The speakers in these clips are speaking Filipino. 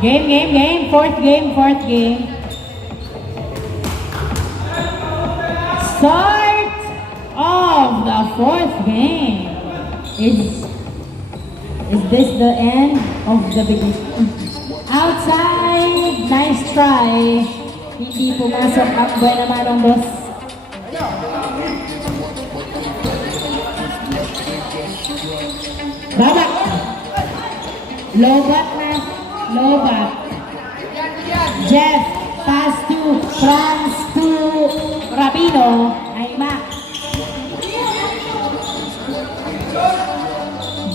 Game. Fourth game. Start of the fourth game. Is this the end of the beginning? Outside, nice try. Hindi pumasok ang buwan naman ng boss. Babak. Lobat na. Lobat. Jeff, pass to Franz to Rabino. Ay, Mac.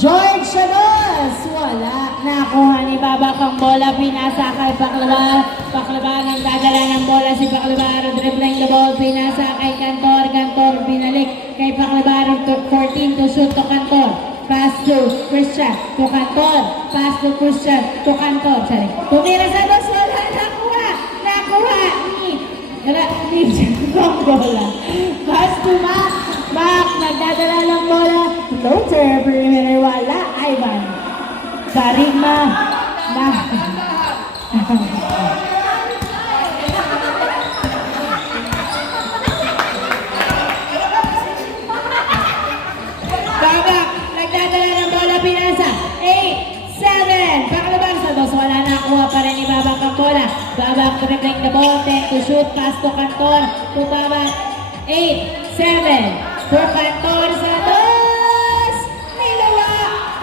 George Chavez, wala. Nakuha ni Babak ang bola, pinasa kay Baklabar. Baklabar ang dadala ng bola si Baklabar, dribbling the ball, pinasa kay Cantor. Cantor binalik kay Baklabar, 14 to shoot to Cantor. Pass to Christian, to Cantor. Pass to Christian, to Cantor. Sorry. Tumira sa dos, wala. Nakuha ni bola. Pass to Mac. Mac, nagdadala ng bola. Floater, perimeter, wala. Ivan. Karima. Babak, nagdadala ng bola, pinasa. 8, 7. Pakalabang sa dos, wala na. Kuha pa rin ni Babak ang bola. Babak, dribbling the ball. 10 to shoot. Pass to Cantor. To Babak. 8, 7. To Cantor sa dos. Nilawa.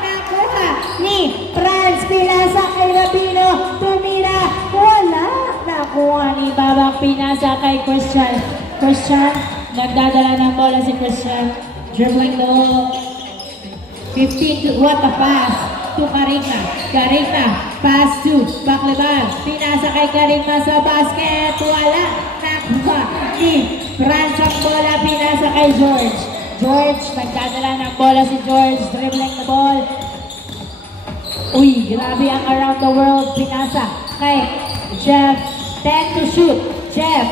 Nakuha ni Franz, pinasa kay Rabino. Tumira. Wala. Nakuha ni Babak, pinasa kay Christian. Christian, nagdadala ng bola si Christian. Dribbling the ball. 15 to, what a pass to Karima. Karima, pass to Baklabar. Pinasa kay Karima sa basket. Wala. Nakuha ni Franz ang bola. Pinasa kay George. George, nagdadala ng bola si George. Dribbling the ball. Uy, grabe ang around the world. Pinasa kay Jeff. 10 to shoot. Jeff,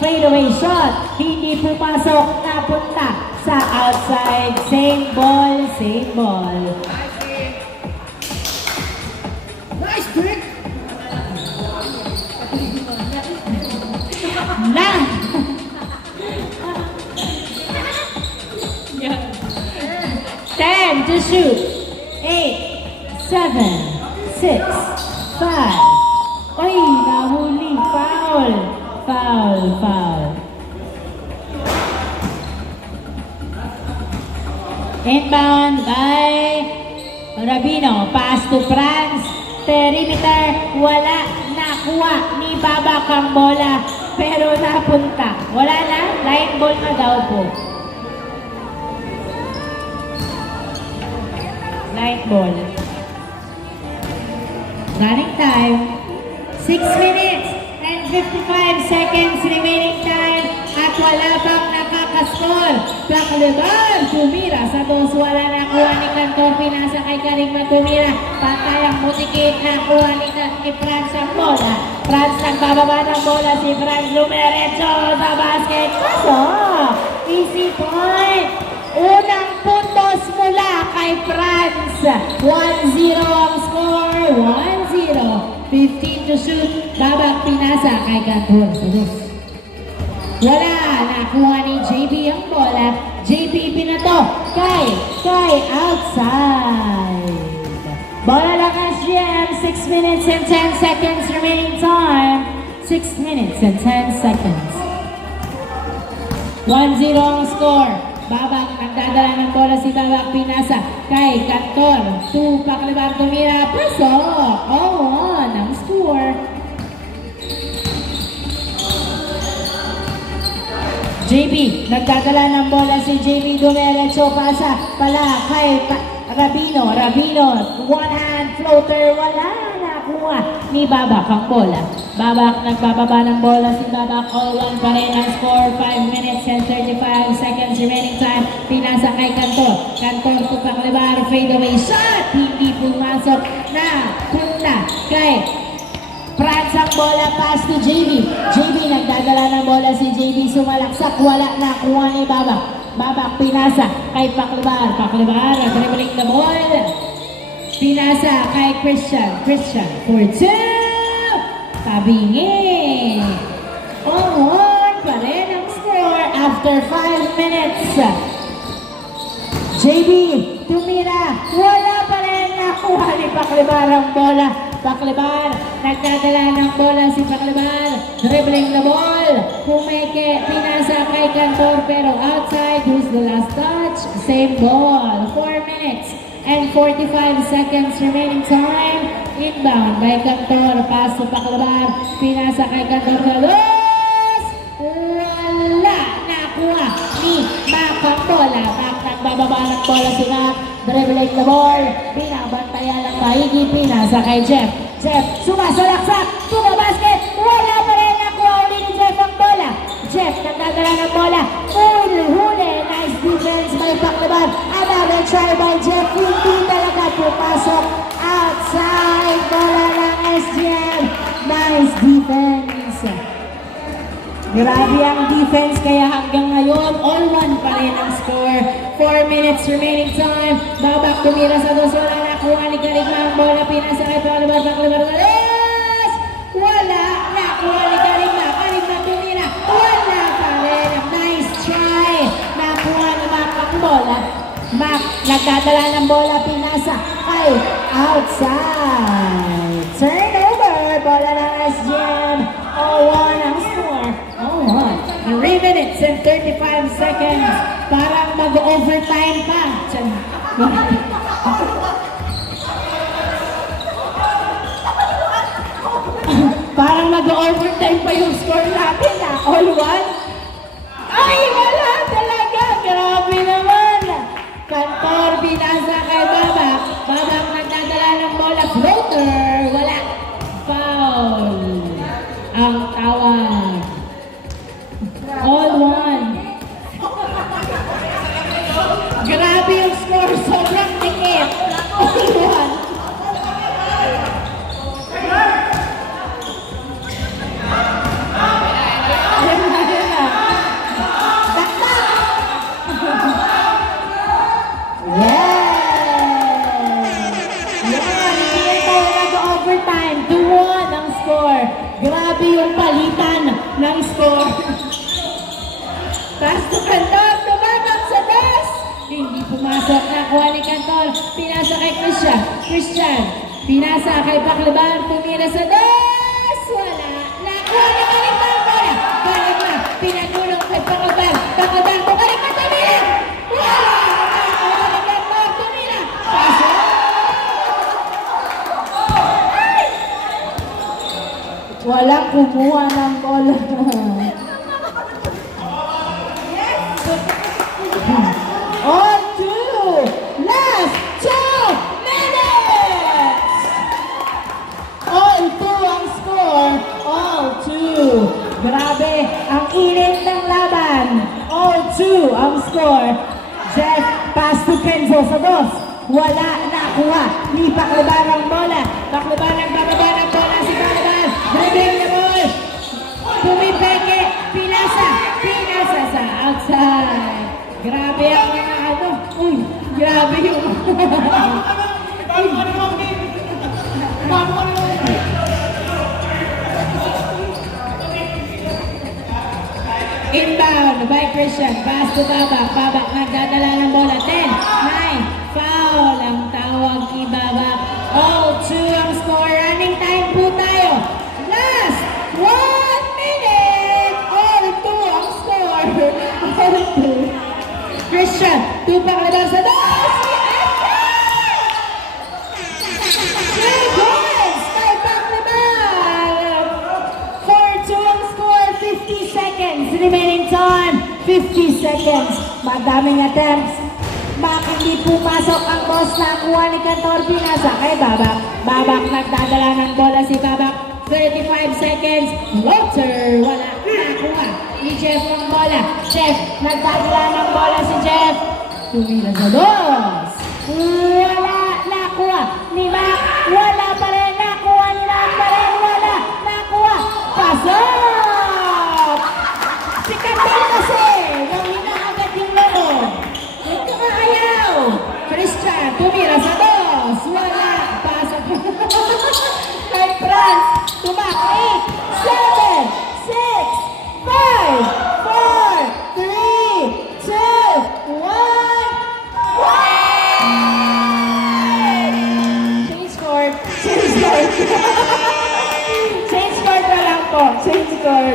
fadeaway shot. Hindi pumasok. Napunta sa outside. Same ball. Nice pick! Na! 10 to shoot. 8, 7, 6, 5. Oy, nahuli. Foul. Inbound by Rabino. Pass to Franz. Perimeter. Wala. Nakuha ni Babak ang bola. Pero napunta. Wala na. Line ball na daw po. Line ball. Running time. 6 minutes and 55 seconds remaining time. At wala bang nakakascore. Baklabar, tumira sa dos. Wala nakuha ni Cantor. Pinasa kay Karima, tumira. Patay ang mutikit. Nakuha ni Franz ang bola. Franz nagbababa ng bola. Si Franz lumeretso sa basket. Pasok! Easy point. Unang puntos mula kay Franz. 1-0 ang score. 1-0. 15 to shoot. Babak, pinasa kay Cantor sa dos. Wala. Nakuha ni JB ang bola. JB pinato kay outside. Bola lang SGM. 6 minutes and 10 seconds remaining time. 6 minutes and 10 seconds. 1-0 ang score. Babak, nagdadala ng bola si Babak, pinasa kay Cantor. 2, Baklabar, tumira. Pasok. 0-1 ang score. JB, nagdadala ng bola si JB Dumerecho, pasa pala kay Rabino. Rabino, one hand floater, wala nakuha ni Babak ang bola. Babak, nagbababa ng bola si Babak, 0-1 pa rin ang score. 5 minutes and 35 seconds remaining time. Pinasa kay Cantor. Cantor to Baklabar, fadeaway shot. Hindi pumasok na punta kay Franz ang bola, pass to JB. JB, nagdadala ng bola si JB, sumalaksak, wala na, kuha ni Babak. Babak, pinasa kay Baklabar. Baklabar, dribbling the ball. Pinasa kay Christian. Christian for 2. Sabingi. On pa rin ang score after 5 minutes. JB, tumira, wala pa rin nakuha ni Paclibar ang bola. Paclibar, nagdadala ng bola si Paclibar, dribbling the ball, Pumeke, pinasa kay Cantor pero outside, who's the last touch? Same ball, 4 minutes and 45 seconds remaining time, inbound by Cantor, pass to Paclibar, pinasa kay Cantor, galos, wala nakuha ni Mac ang bola. Nagbababa ng bola si Mac, dribbling the ball, binabantayan ng mahigit, pinasa kay Jeff. Jeff, sumasalaksak to the basket, wala pa rin nakuha uli ni Jeff ang bola. Jeff, nagdadala ng bola, huli, nice defense by Paclibar. Another try by Jeff, hindi talaga pupasok. Outside, bola ng SGM, nice defense. Grabe ang defense, kaya hanggang ngayon, all one pa rin ang score. 4 minutes remaining time. Babak tumira sa dos, wala nakuha ni Karigma ang bola. Pinasa kay Paclibar, galis! Wala nakuha ni Karigma. Karigma tumira, wala pa rin. Nice try. Nakuha ni Mac ang bola. Mac, nagdadala ng bola, pinasa kay outside. Turnover, bola ng SGM. 0-1 ang score. 3 minutes and 35 seconds. Parang mag-overtime pa. Parang mag-overtime pa yung score natin. All one. Ay, wala talaga. Grabe naman. Cantor, binasa kay Babak. Babak nagdadala ng bola. Floater. Wala. Foul. Ang tawag. All one. Grabe yung score. Sobrang tikip. All one. Overtime, 2-1 ang score. Grabe yung palitan ng score. Pass to Cantor, tumabak sa das. Hindi pumasok, nakuha ni Cantor. Pinasa kay Christian. Pinasa kay Paclibar, tumira sa das. Wala. Nakuha ni Karigma ang bola. Karigma, pinagulong kay Paclibar. Paclibar, Karigma, tumira. Wala. Nakuha ni Cantor, tumira. Pasok. Walang kumuha ng bola. On to last 2 minutes. All 2 ang score. All 2. Grabe, ang init ng laban. All 2 ang score. Jeff, pass to Kenzo sa dos. Wala nakuha ni Paclibar ang bola. Paclibar nagbababa ng bola si Paclibar. Dribbling the ball. Pumipeke. Pinasa sa outside. Grabe ang mga ano. Uy, grabe yung... Inbound by Christian. Pass to Babak. Babak nagdadala ng bola. 10, 9, foul ang tawag ni Babak. All 2 ang score. Running time po tayo. Last 1 minute. All 2 ang score. All 2. Christian, tupak na daw sa dos. Yes! 3 points kay Paclibar. 4-2 ang score. 50 seconds. Remaining time. 50 seconds. Madaming attempts. Mac, hindi pumasok ang boss. Nakuha ni Cantor, pinasa kay Babak. Babak, nagdadala ng bola si Babak. 35 seconds. Floater. Wala. Nakuha ni Jeff ang bola. Jeff, nagdadala ng bola si Jeff. Tumira sa dos. Wala. Nakuha ni Mac. Wala pa rin. Nakuha ni Mac pa rin. Wala. Nakuha. Pasok! Si Cantor kasi. Nawina agad yung laro. Nagkakaayaw. Christian, tumira sa dos. Wala. Pasok. Kay Franz, tumakit. score.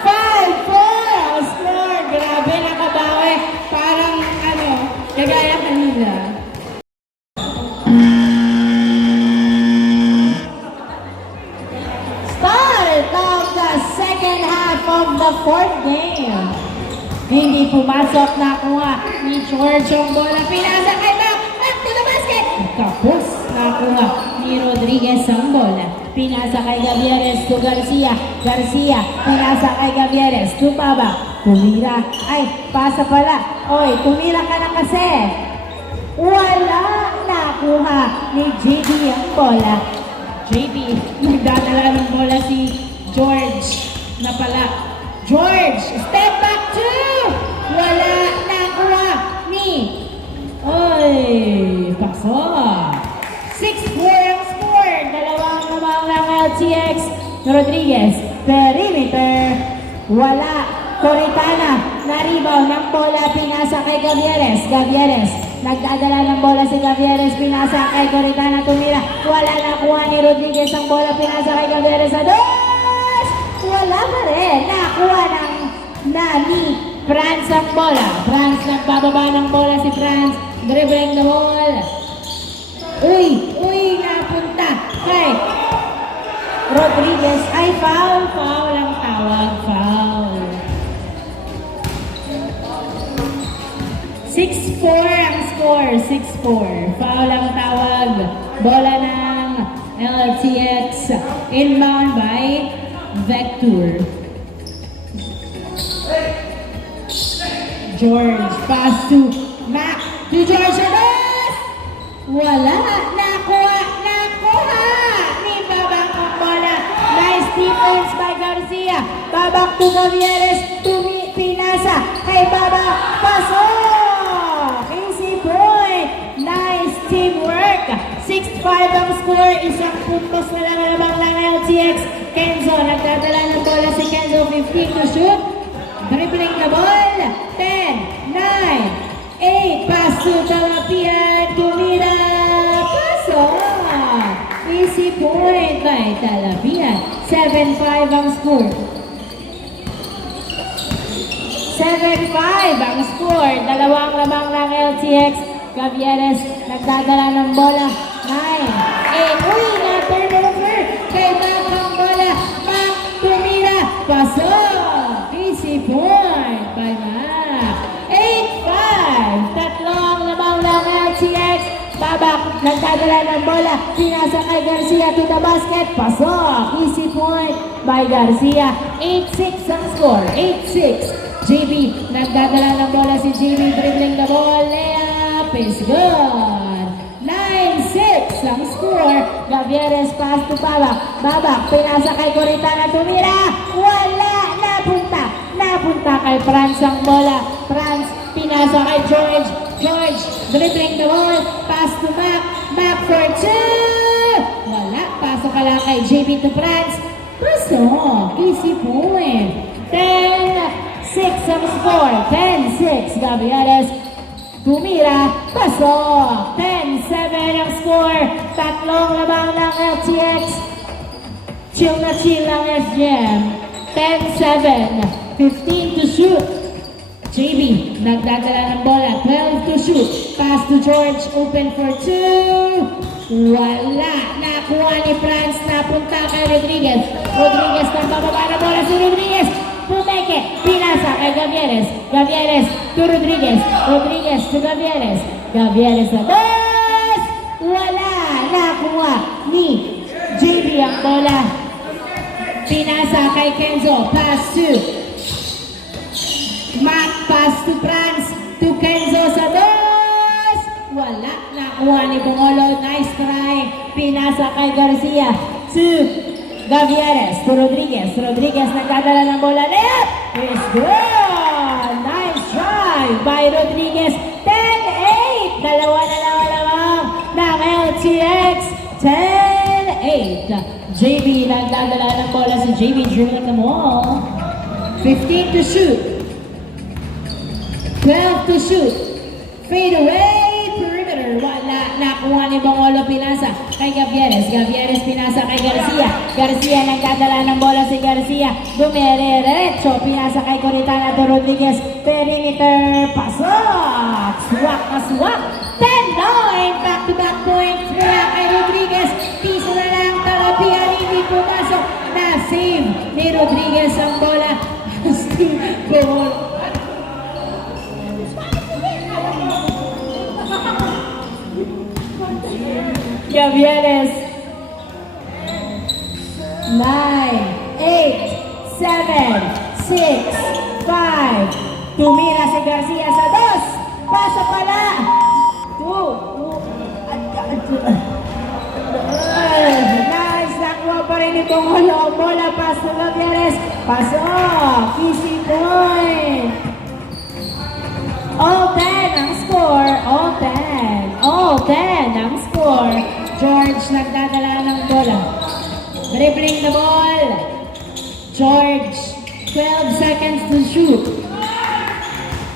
5-4 ang score. Grabe, nakabawi. Parang kagaya kanina. Start of the second half of the fourth game. Hindi pumasok, nakuha ni George ang bola. Pinasa kay Mac. Mac to the basket. Kapos, nakuha ni Rodriguez ang bola. Pinasa kay Gavieres to Garcia. Garcia, pinasa kay Gavieres to Baba. Tumira. Ay, pasa pala. Oy, tumira ka na kasi. Wala, nakuha ni JB ang bola. JB, nagdadala ng bola si George na pala. George, step back two! Wala, nakuha ni... Oy, pakso! 6-4 ang score. Dalawang namang lang LTX. Rodriguez, perimeter. Wala. Coritana, na-rebound ng bola. Pinasa kay Gavieres. Gavieres, nagdadala ng bola si Gavieres. Pinasa kay Coritana, tumira. Wala, nakuha ni Rodriguez ang bola. Pinasa kay Gavieres. Ados! Wala pa rin. Nakuha ng ni Franz ang bola. Franz, nagbababa ng bola si Franz. Dribbling the ball. Uy, napunta kay Rodriguez. Ay, foul ang tawag. Foul. 6-4 ang score. 6-4. Foul ang tawag. Bola ng LTX. Inbound by Vector. George, pass to Mac. To George Ados! Wala. Nakuha ni Babak ang bola. Nice defense by Garcia. Babak to Gavieres. Pinasa kay Babak. Pasok! Easy point. Nice teamwork. 6-5 ang score. Isang puntos na lang ng LTX. Kenzo, nagdadala ng bola si Kenzo. 15 to shoot. Dribbling the ball. 10, 9, 8. Pass to Talapian. Tumira. Pasok! Easy point by Talapian. 7-5 ang score. 7-5 ang score. Dalawang lamang ng LTX. Gavieres, nagdadala ng bola. 9, 8. Uy, na-turnover. Kay Mac ang bola. Mac, tumira. Pasok! Easy point by Mac. 8-5. Tatlong lamang ng LTX. Babak, nagdadala ng bola. Pinasa kay Garcia to the basket. Pasok! Easy point by Garcia. 8-6 ang score. 8-6. JB, nagdadala ng bola si JB, dribbling the ball, layup is good. 9-6 ang score. Gavieres, pass to Babak. Babak, pinasa kay Coritana, tumira. Wala, napunta kay Franz ang bola. Franz, pinasa kay George. George, dribbling the ball, pass to Mac. Mac for two. Wala, pasok ka lang kay JB to Franz. Pasok, easy point. 10-6 ang score. 10-6. Gavieres, tumira. Pasok. 10-7 ang score. Tatlong lamang ng LTX. Chill na chill ang SGM. 10-7. 15 to shoot. JB, nagdadala ng bola. 12 to shoot. Pass to George. Open for two. Wala. Nakuha ni Franz. Napunta kay Rodriguez. Rodriguez, nagbababa na bola si Rodriguez. Pumeke, pinasa kay Gavieres. Gavieres to Rodriguez. Rodriguez to Gavieres. Gavieres na dos! Wala! Nakuha ni JB ang bola. Pinasa kay Kenzo. Pass to Mac. Pass to Franz. To Kenzo sa dos! Wala. Nakuha ni Bungolo. Nice try. Pinasa kay Garcia. To Gavieres to Rodriguez. Rodriguez nagdadala ng bola. Layup is good. Nice try by Rodriguez. 10-8. Dalawa na lang ng LTX. 10-8. JB nagdadala ng bola si JB. Dribbling the ball. 15 to shoot. 12 to shoot. Fade away. Perimeter. Wala. Nakuha ni Bongolo. Pinasa kay Gavieres. Gavieres pinasa kay Garcia. Garcia nagdadala ng bola si Garcia. Dumiretso. Pinasa kay Coritana to Rodriguez. Perimeter. Pasok. Swak na swak. 10-9. Back-to-back points mula kay Rodriguez. Piso na lang. Talapian. Hindi pumasok. Na-save ni Rodriguez ang bola. Still goal. Gavieres. 9, 8, 7, 6, 5. Tumira si Garcia sa 2. Pasa pala. 2. Nice. Nakuha pa rin itong holo. Bola pas to Gavieres. Pasok. Easy point. All 10 ang score. All 10. All 10 ang score. George nagdadala ng bola. Dribbling the ball. George, 12 seconds to shoot.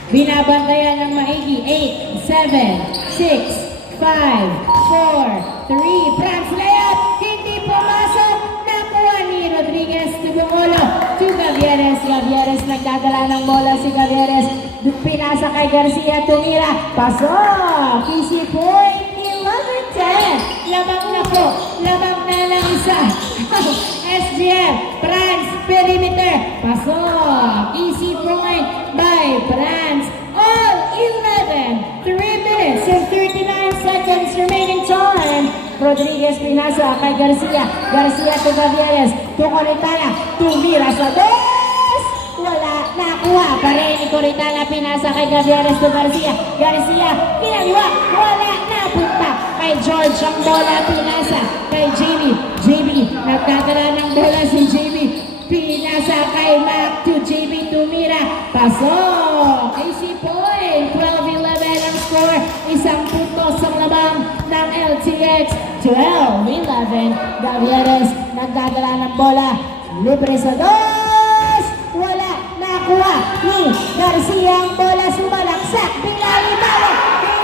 Binabantayan ng maigi. 8, 7, 6, 5, 4, 3. Franz layup. Hindi pumasok. Nakuha ni Rodriguez to Bongolo. To Gavieres. Gavieres nagdadala ng bola si Gavieres. Pinasa kay Garcia. Tumira. Pasok. Easy point. 11-10. Labang na po. Labang na lang isa. SGF. Franz. Perimeter. Pasok. Easy point by Franz. All 11. 3 minutes and 39 seconds remaining time. Rodriguez pinasa kay Garcia. Garcia to Gavieres. To Coritana. Tumira sa 2. Wala. Nakuha pa rin ni Coritana. Pinasa kay Gavieres to Garcia. Garcia. Kinaliwa. Wala. Napunta kay George ang bola. Pinasa kay Jamie. Jamie. Nagdadala ng bola si Jamie. Pinasa kay Mac to Jamie. Tumira. Pasok. Easy point. 12-11 ang score. Isang puntos ang labang ng LTX. 12-11. Gavieres. Nagdadala ng bola. Libre sa 2. Wala. Nakuha ni Garcia ang bola. Sumalaksak. Pinalibawa.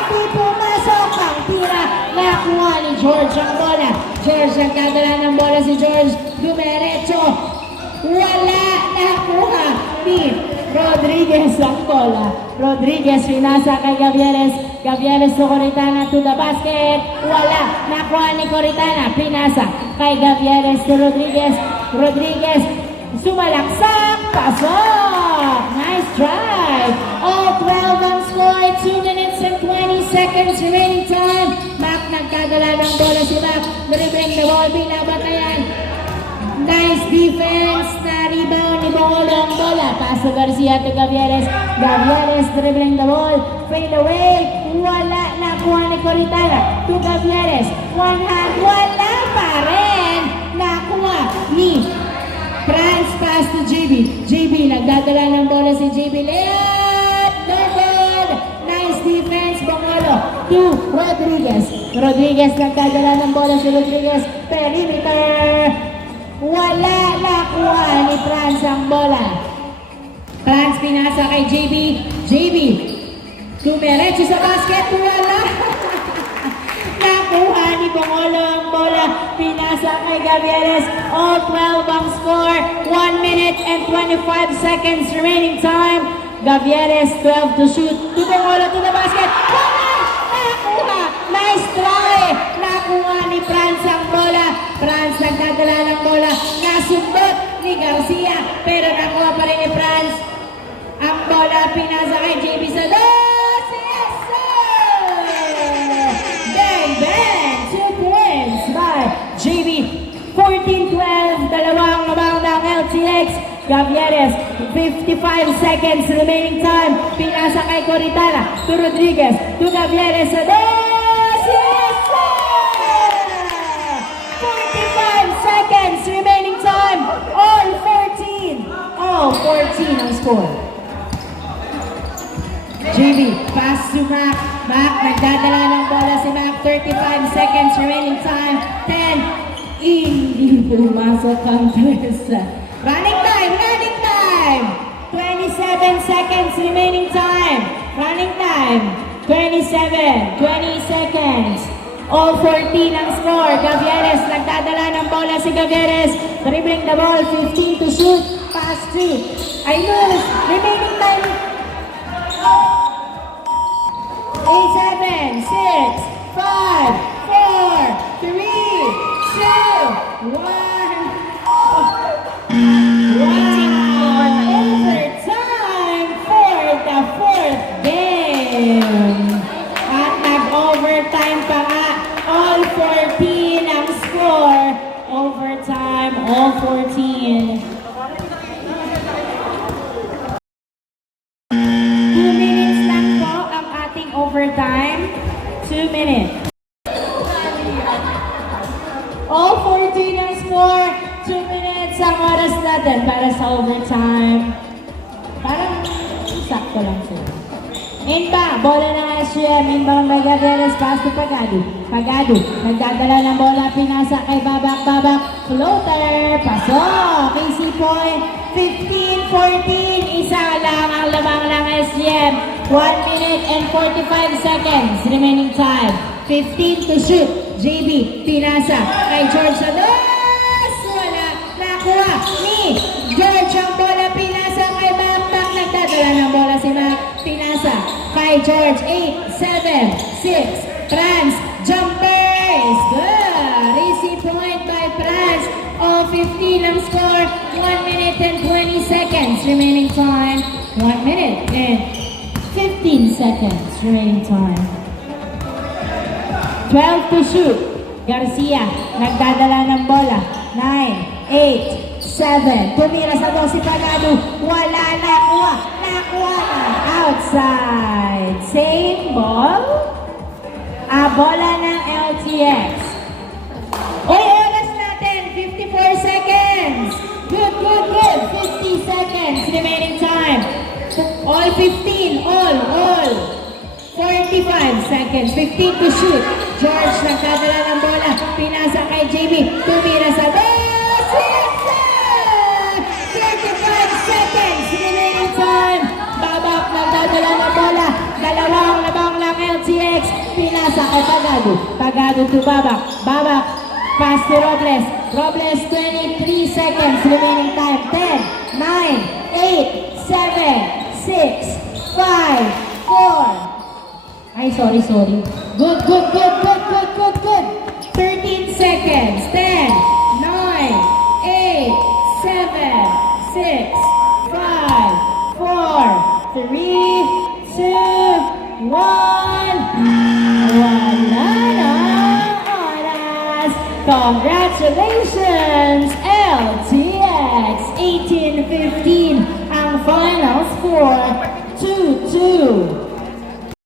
Hindi pumasok ang tira. Nakuha ni George ang bola. George nagdadala ng bola si George. Dumiretso. Wala. Nakuha ni Rodriguez ang bola. Rodriguez pinasa kay Gavieres. Gavieres to Coritana to the basket. Wala. Nakuha ni Coritana. Pinasa kay Gavieres to Rodriguez. Rodriguez. Sumalaksak. Pasok. Nice drive. All 12 ang score. 2 minutes and 20 seconds remaining time. Mac nagdadala ng bola si Mac. Dribbling the ball. Binabantayan. Nice defense. Na rebound ni Bongolo ang bola. Paso Garcia to Gavieres. Gavieres dribbling the ball. Fade away. Wala. Nakuha ni Coritana to Gavieres. One hand. Wala pa rin. Nakuha ni Franz. Pass to JB. JB nagdadala ng bola si JB. Layup. No good. Nice defense. Bongolo to Rodriguez. Rodriguez nagdadala ng bola si Rodriguez. Perimeter. Wala. Nakuha ni Franz ang bola. Franz pinasa kay JB. JB. Dumiretso sa basket. Wala. Nakuha ni Bongolo ang bola. Pinasa kay Gavieres. All 12 ang score. 1 minute and 25 seconds remaining time. Gavieres 12 to shoot. To Bongolo to the basket. Wala. Nakuha. Nice try. Nakuha ni Franz ang bola. Franz nagdadala ng bola. Nasundot ni Garcia. Pero nakuha pa rin ni Franz ang bola. Pinasa kay JB sa 2. Yes, sir! Bang, bang! 2 points by JB. 14-12. Dalawang labang ng LTX. Gavieres, 55 seconds remaining time. Pinasa kay Coritana to Rodriguez. To Gavieres sa 2. Yes, sir! 45 seconds remaining time. All 14. All 14 ang score. JB, pass to Mac. Mac, nagdadala ng bola si Mac. 35 seconds remaining time. 10. Hindi pumasok ang presa. Running time, running time. 27 seconds remaining time. Running time. 27, 20 seconds. All 14 ang score. Gavieres, nagdadala ng bola si Gavieres. Dribbling the ball, 15 to shoot. Pass 3. I lose. Remaining time. 8, 7, 6, 5, 4, 3, 2, 1. Wow! Overtime for the fourth game. At nag-overtime pa nga. All 14 ang score. Overtime, all 14. 2 minutes lang po ang ating overtime. 2 minutes. All 14 ang score. 2 minutes ang oras natin para sa overtime. Parang sakto lang sila. Inba, bola ng SGM. Inba ng Gavieres, pass to Pagado. Pagado, nagdadala ng bola, pinasa kay Babak. Babak, floater, pasok. Easy point, 15-14. Isa lang ang lamang ng SGM. 1 minute and 45 seconds. Remaining time. 15 to shoot. JB, pinasa kay George Sados. Wala, nakuha ni George ang bola, pinasa kay Bakbak. Nagdadala ng bola si Mac, pinasa kay George. 8, 7, 6, France, jumpers. Good. Easy point by France. All 15 ang score. 1 minute and 20 seconds. Remaining time. 1 minute and 15 seconds. Remaining time. 12 to shoot. Garcia, nagdadala ng bola. 9, 8, 7. Tumira sa 12 si Pagado. Wala, nakuha. Nakuha na. Outside. Same ball. Bola ng LTX. Oy, oras natin. 54 seconds. Good, good, good. 50 seconds. Remaining time. All 15. All. 45 seconds. 15 to shoot. George, nagdadala ng bola. Pinasa kay JB. Tumira sa 35 seconds. Remaining time. Babak, nagdadala ng bola. Dalawang labang lang LTX. Pinasa kay Pagado. Pagado to Babak. Babak, pass to Robles. Robles, 23 seconds. Remaining time. 10, 9, 8, 7, 6, 5, 4. Ay, sorry. Good. 13 seconds. 10, 9, 8, 7, 6, 5, 4, 3, 2, 1. Wala na oras. Congratulations, LTX. 18-15 ang final score. 2-2.